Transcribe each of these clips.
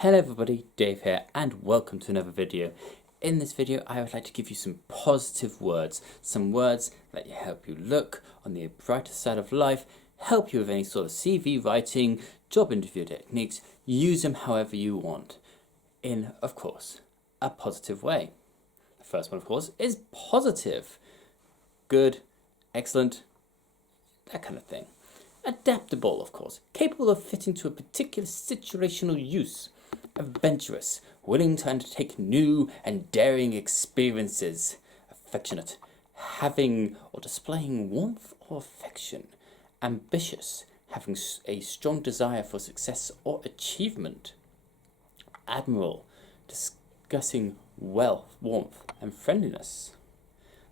Hello everybody, Dave here and welcome to another video. In this video I would like to give you some positive words, some words that help you look on the brighter side of life, help you with any sort of CV writing, job interview techniques, use them however you want, in, of course, a positive way. The first one, of course, is positive. Good, excellent, that kind of thing. Adaptable, of course, capable of fitting to a particular situational use. Adventurous, willing to undertake new and daring experiences. Affectionate, having or displaying warmth or affection. Ambitious, having a strong desire for success or achievement. Admirable, discussing wealth, warmth and friendliness.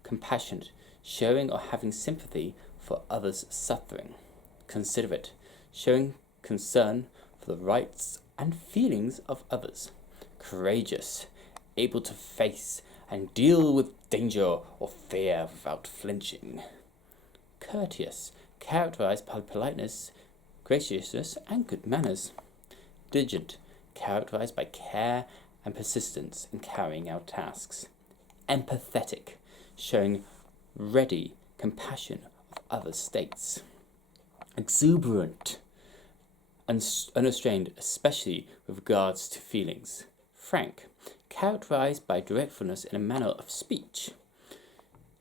Compassionate, showing or having sympathy for others' suffering. Considerate, showing concern for the rights and feelings of others. Courageous, able to face and deal with danger or fear without flinching. Courteous, characterized by politeness, graciousness and good manners. Diligent, characterized by care and persistence in carrying out tasks. Empathetic, showing ready compassion of other states. Exuberant, unrestrained, especially with regards to feelings. Frank, characterized by directness in a manner of speech.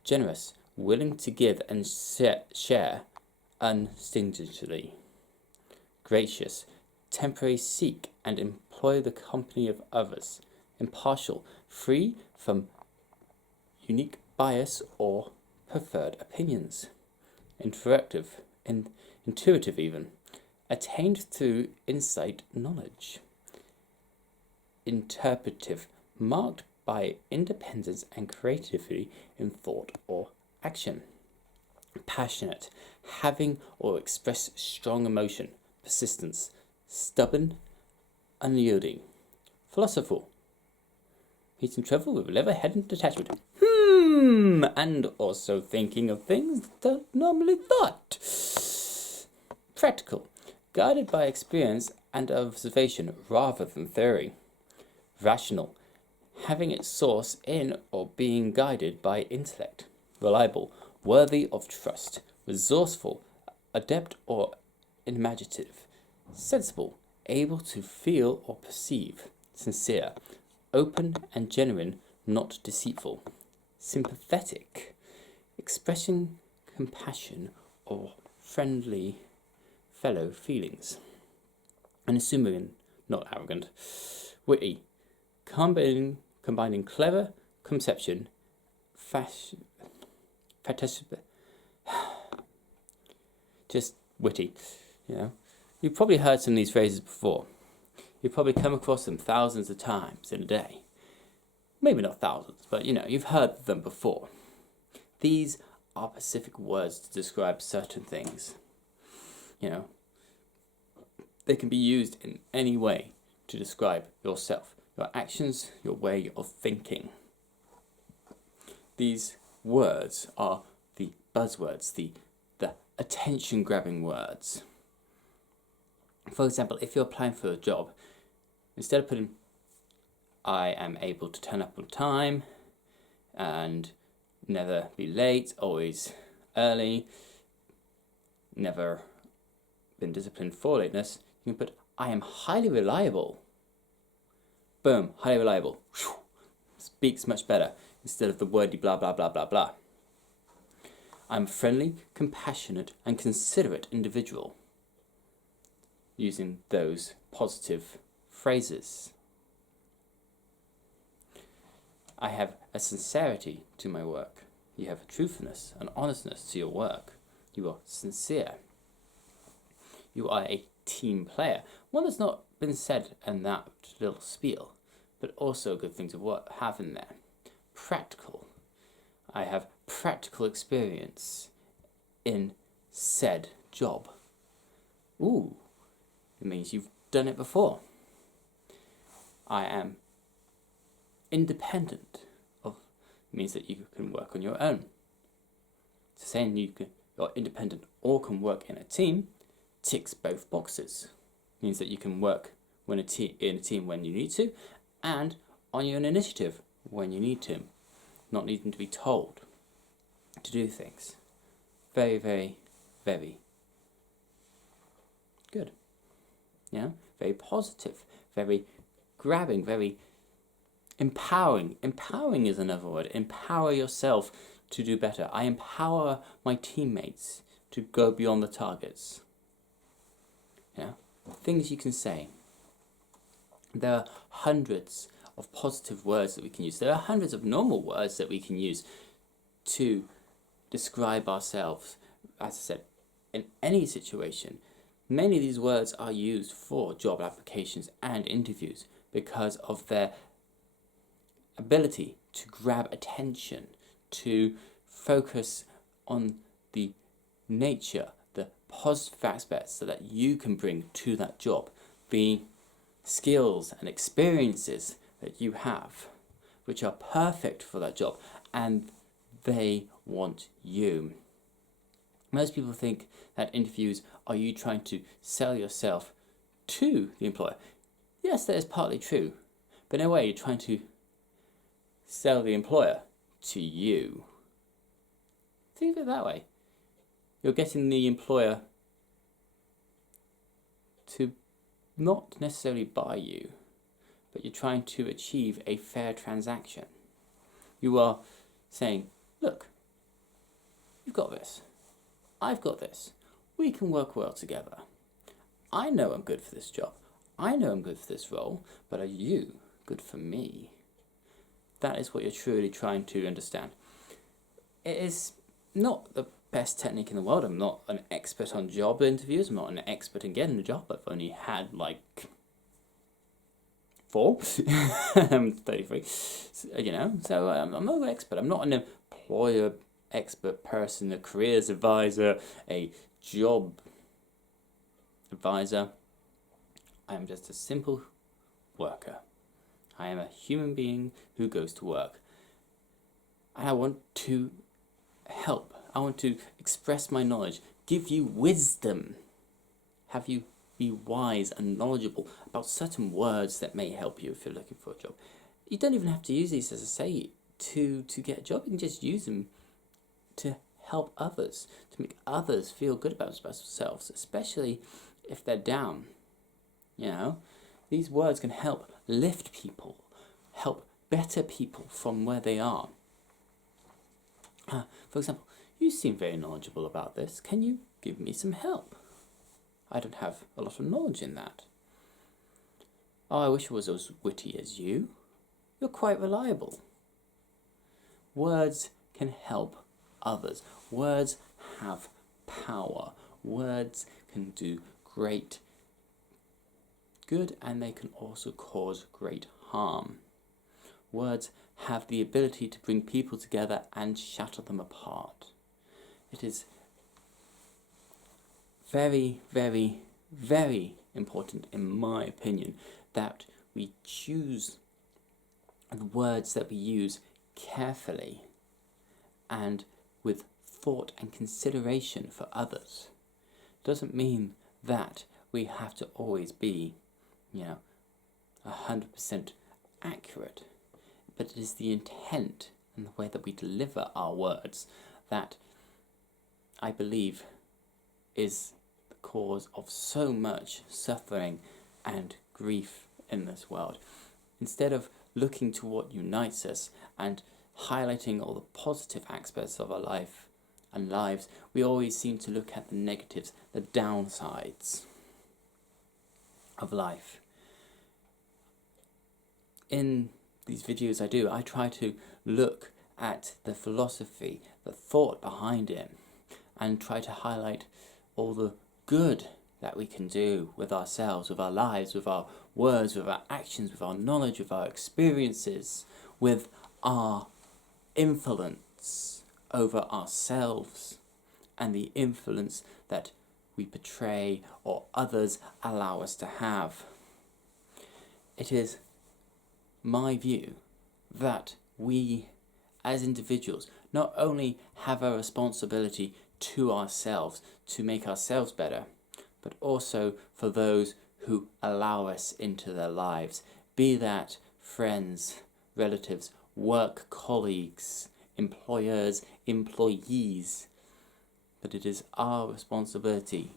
Generous, willing to give and share unstintingly. Gracious, temporarily seek and employ the company of others. Impartial, free from unique bias or preferred opinions. Intuitive even, attained through insight knowledge. Interpretive, marked by independence and creativity in thought or action. Passionate, having or express strong emotion, persistence, stubborn, unyielding. Philosophical, meeting trouble with level-headed detachment. And also thinking of things that don't normally thought. Practical, guided by experience and observation rather than theory. Rational, having its source in or being guided by intellect. Reliable, worthy of trust. Resourceful, adept or imaginative. Sensible, able to feel or perceive. Sincere, open and genuine, not deceitful. Sympathetic, expressing compassion or friendly fellow feelings. Unassuming, not arrogant. Witty, combining clever conception, just witty, you know. You've probably heard some of these phrases before. You've probably come across them thousands of times in a day. Maybe not thousands, but you know, you've heard them before. These are specific words to describe certain things. You know, they can be used in any way to describe yourself, your actions, your way of thinking. These words are the buzzwords, the attention-grabbing words. For example, if you're applying for a job, instead of putting I am able to turn up on time and never be late, always early, never been disciplined for lateness, you can put I am highly reliable. Boom, highly reliable. Speaks much better instead of the wordy blah blah blah blah blah. I'm a friendly, compassionate and considerate individual. Using those positive phrases. I have a sincerity to my work. You have a truthfulness, an honestness to your work. You are sincere. You are a team player. One that's not been said in that little spiel, but also a good thing to have in there. Practical. I have practical experience in said job. Ooh, it means you've done it before. I am independent of means that you can work on your own. So saying you're independent or can work in a team ticks both boxes. Means that you can work in a team when you need to, and on your own initiative when you need to, not needing to be told to do things. Very, very, very good. Very positive, very grabbing, very empowering. Empowering is another word. Empower yourself to do better. I empower my teammates to go beyond the targets. Things you can say. There are hundreds of positive words that we can use. There are hundreds of normal words that we can use to describe ourselves, as I said, in any situation. Many of these words are used for job applications and interviews because of their ability to grab attention, to focus on the nature, the positive aspects that you can bring to that job, the skills and experiences that you have, which are perfect for that job, and they want you. Most people think that interviews are you trying to sell yourself to the employer. Yes, that is partly true, but in a way you're trying to sell the employer to you. Think of it that way. You're getting the employer to not necessarily buy you, but you're trying to achieve a fair transaction. You are saying, look, you've got this. I've got this. We can work well together. I know I'm good for this job. I know I'm good for this role, but are you good for me? That is what you're truly trying to understand. It is not the best technique in the world. I'm not an expert on job interviews. I'm not an expert in getting a job. I've only had like 4. I'm 33. So I'm not an expert. I'm not an employer expert person, a careers advisor, a job advisor. I am just a simple worker. I am a human being who goes to work. And I want to help. I want to express my knowledge, give you wisdom, have you be wise and knowledgeable about certain words that may help you if you're looking for a job. You don't even have to use these, as I say, to get a job. You can just use them to help others, to make others feel good about themselves, especially if they're down. These words can help lift people, help better people from where they are. For example, you seem very knowledgeable about this. Can you give me some help? I don't have a lot of knowledge in that. Oh, I wish I was as witty as you. You're quite reliable. Words can help others. Words have power. Words can do great good, and they can also cause great harm. Words have the ability to bring people together and shatter them apart. It is very, very, very important, in my opinion, that we choose the words that we use carefully and with thought and consideration for others. Doesn't mean that we have to always be 100% accurate, but it is the intent and the way that we deliver our words that I believe is the cause of so much suffering and grief in this world. Instead of looking to what unites us and highlighting all the positive aspects of our life and lives, we always seem to look at the negatives, the downsides of life. In these videos I try to look at the philosophy, the thought behind it, and try to highlight all the good that we can do with ourselves, with our lives, with our words, with our actions, with our knowledge, with our experiences, with our influence over ourselves and the influence that we portray or others allow us to have. It is my view that we as individuals not only have a responsibility to ourselves to make ourselves better, but also for those who allow us into their lives, be that friends, relatives, work colleagues, employers, employees. But it is our responsibility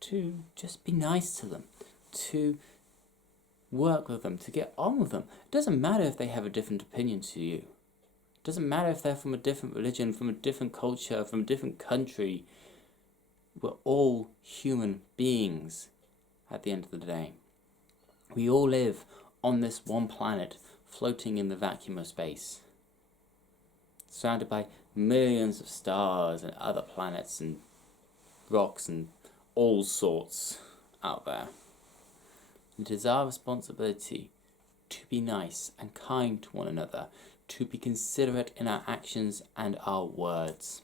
to just be nice to them, to work with them, to get on with them. It doesn't matter if they have a different opinion to you. It doesn't matter if they're from a different religion, from a different culture, from a different country. We're all human beings at the end of the day. We all live on this one planet, floating in the vacuum of space, surrounded by millions of stars and other planets and rocks and all sorts out there. It is our responsibility to be nice and kind to one another, to be considerate in our actions and our words.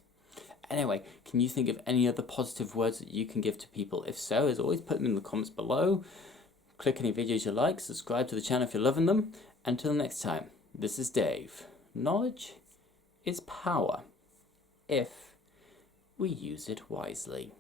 Anyway, can you think of any other positive words that you can give to people? If so, as always, put them in the comments below. Click any videos you like, subscribe to the channel if you're loving them. Until next time, this is Dave. Knowledge is power if we use it wisely.